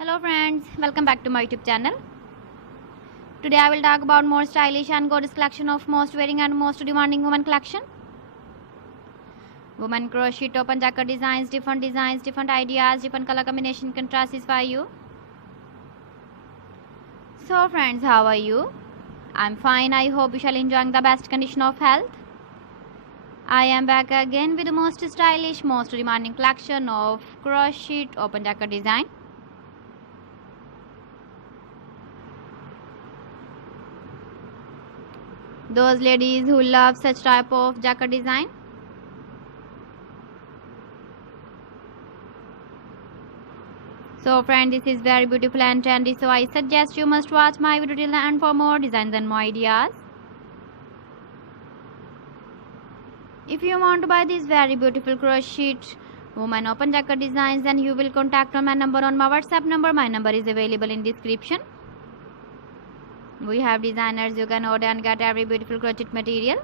Hello friends, welcome back to my YouTube channel. Today I will talk about more stylish and gorgeous collection of most wearing and most demanding women collection. Women crochet top and jacket designs, different ideas, different color combination can satisfy you. So friends, how are you? I'm fine. I hope you shall enjoying the best condition of health. I am back again with the most stylish, most demanding collection of crochet open jacket design. Those ladies who love such type of jacket design. So friend, this is very beautiful and trendy, so I suggest you must watch my video till the end for more designs and more ideas. If you want to buy these very beautiful crochet woman open jacket designs, then you will contact on my number on my WhatsApp number. My number is available in description. We have designers you can order and get every beautiful crochet material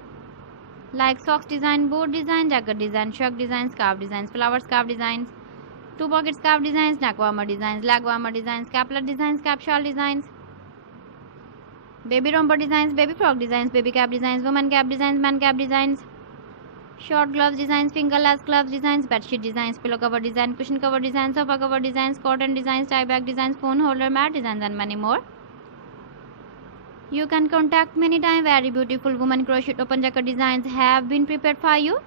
like socks design, boot design, jacket design, shirt designs, scarf designs, flower scarf designs, two pocket scarf designs, neck warmer designs, leg warmer designs, caplet designs, cap shawl designs, baby romper designs, baby frock designs, baby cap designs, woman cap designs, man cap designs, short gloves designs, fingerless gloves designs, bedsheet designs, pillow cover design, cushion cover designs, sofa cover designs, cotton designs, tie bag designs, phone holder, mat designs, and many more. You can contact me anytime. Very beautiful woman crochet open jacket designs have been prepared for you.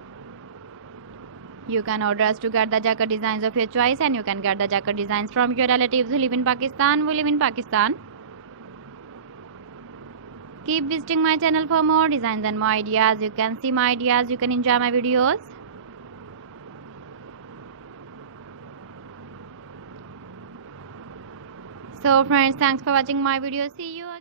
You can order us to get the jacket designs of your choice, and you can get the jacket designs from your relatives who live in Pakistan. We live in Pakistan. Keep visiting my channel for more designs and more ideas. You can see my ideas. You can enjoy my videos. So friends, thanks for watching my video. See you.